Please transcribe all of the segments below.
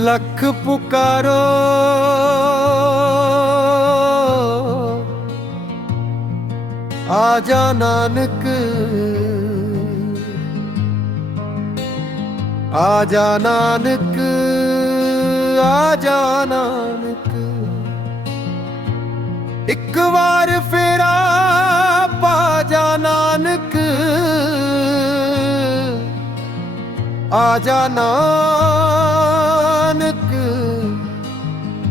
ਲੱਖ ਪੁਕਾਰੋ। ਆ ਜਾ ਨਾਨਕ ਆ ਜਾ ਨਾਨਕ ਆ ਜਾ ਨਾਨਕ। ਇੱਕ ਵਾਰ ਫੇਰਾ ਪਾ ਜਾ ਨਾਨਕ, ਆਜਾ ਨਾਨਕ।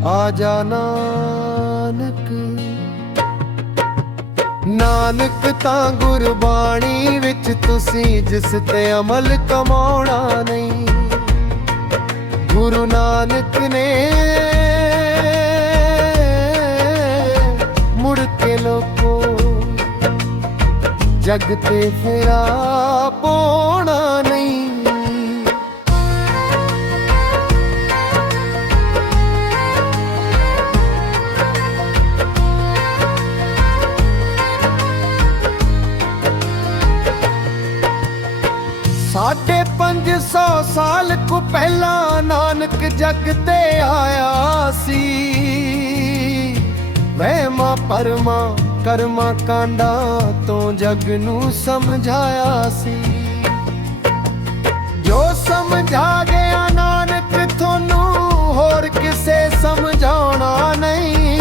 ਆ ਜਾ ਨਾਨਕ। ਨਾਨਕ ਤਾਂ ਗੁਰਬਾਣੀ ਵਿੱਚ ਤੁਸੀਂ ਜਿਸ ਤੇ ਅਮਲ ਕਮਾਉਣਾ ਨਹੀਂ। ਗੁਰੂ ਨਾਨਕ ਨੇ ਮੁੜ ਕੇ ਲੋਕੋ ਜਗ ਤੇ ਫੇਰਾ ਸਾਢੇ ਪੰਜ ਸੌ ਸਾਲ ਕੁ ਪਹਿਲਾਂ ਨਾਨਕ ਜਗ ਤੇ ਆਇਆ ਸੀ। ਵਹਿਮਾਂ ਪਰਮਾ ਕਰਮਾ, ਕਾਂਡਾਂ ਤੋਂ ਜਗ ਨੂੰ ਸਮਝਾਇਆ ਸੀ। ਜੋ ਸਮਝਾ ਗਿਆ ਨਾਨਕ, ਤੁਹਾਨੂੰ ਹੋਰ ਕਿਸੇ ਸਮਝਾਉਣਾ ਨਹੀਂ।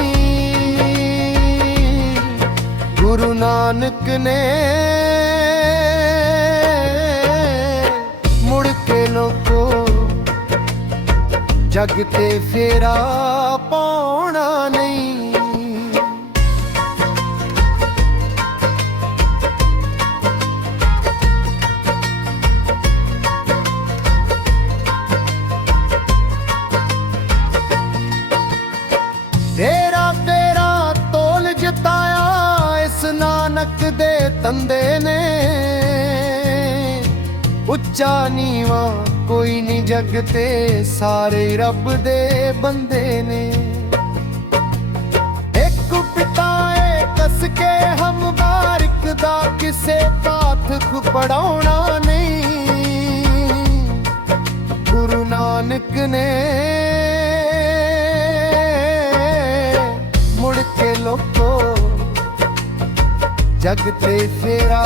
ਗੁਰੂ ਨਾਨਕ ਨੇ ਜਗ ਤੇ ਫੇਰਾ ਪਾਉਣਾ ਨਹੀਂ। ਤੇਰਾ ਤੇਰਾ ਤੋਲ ਜਿਤਾਇਆ ਇਸ ਨਾਨਕ ਦੇ ਤੰਦੇ ਨੇ। ਉੱਚਾ ਨੀਵਾ ਕੋਈ ਨਹੀਂ ਜਗ ਤੇ ਸਾਰੇ ਰੱਬ ਦੇ ਬੰਦੇ ਨੇ। ਇੱਕ ਪਿਤਾ ਏ ਕਸ ਕੇ ਹਮ ਬਾਰਕ ਦਾ ਕਿਸੇ ਪਾਥ ਪੜਾਉਣਾ ਨਹੀਂ। ਗੁਰੂ ਨਾਨਕ ਨੇ ਮੁੜ ਕੇ ਲੋਕੋ ਜਗ ਤੇ ਫੇਰਾ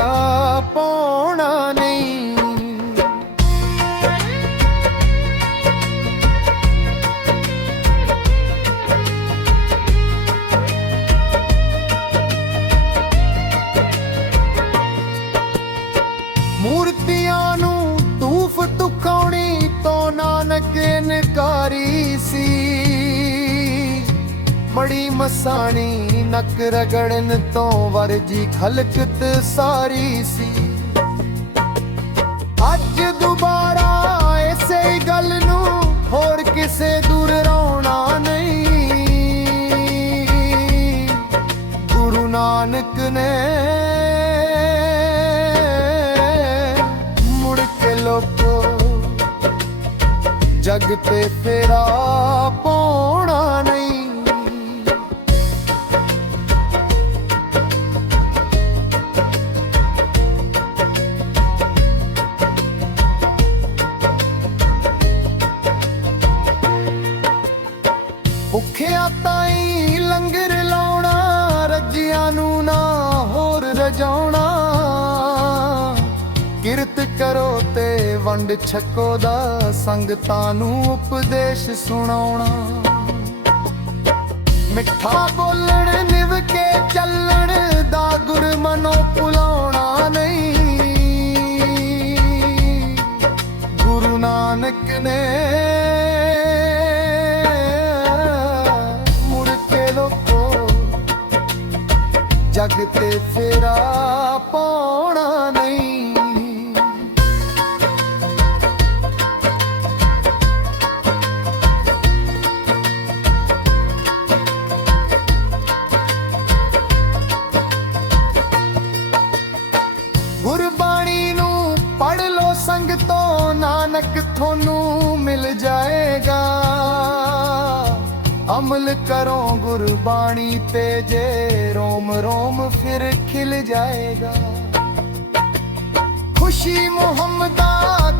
ਪਾਉਣਾ ਨਹੀਂ। ਤੂਫ ਤੋਂ ਨਾਨਕ ਇਨਕਾਰੀ ਸੀ। ਮੜੀ ਮਸਾਣੀ ਨਕ ਰਗੜਨ ਤੋਂ ਵਰਜੀ ਖਲਕਤ ਸਾਰੀ ਸੀ। ਅੱਜ ਦੁਬਾਰਾ ਜਗ ਤੇ ਫੇਰਾ ਪਾਉਣਾ ਨਹੀਂ। ਭੁੱਖਿਆ ਤਾਈ ਲੰਗਰ ਲਾਉਣਾ ਰੱਜਿਆਂ ਨੂੰ ਨਾ ਹੋਰ ਰਜਾਉਣਾ। ਵੰਡ ਛਕੋ ਦਾ ਸੰਗਤਾਂ ਨੂੰ ਉਪਦੇਸ਼ ਸੁਣਾਉਣਾ। ਮਿੱਠਾ ਬੋਲਣ ਸੰਗਤੋਂ ਤੁਹਾਨੂੰ ਮਿਲ ਜਾਏਗਾ। ਅਮਲ ਕਰੋ ਗੁਰਬਾਣੀ ਤੇ ਜੇ ਰੋਮ ਰੋਮ ਫਿਰ ਖਿਲ ਜਾਏਗਾ। ਖੁਸ਼ੀ ਮੁਹੰਮਦਾ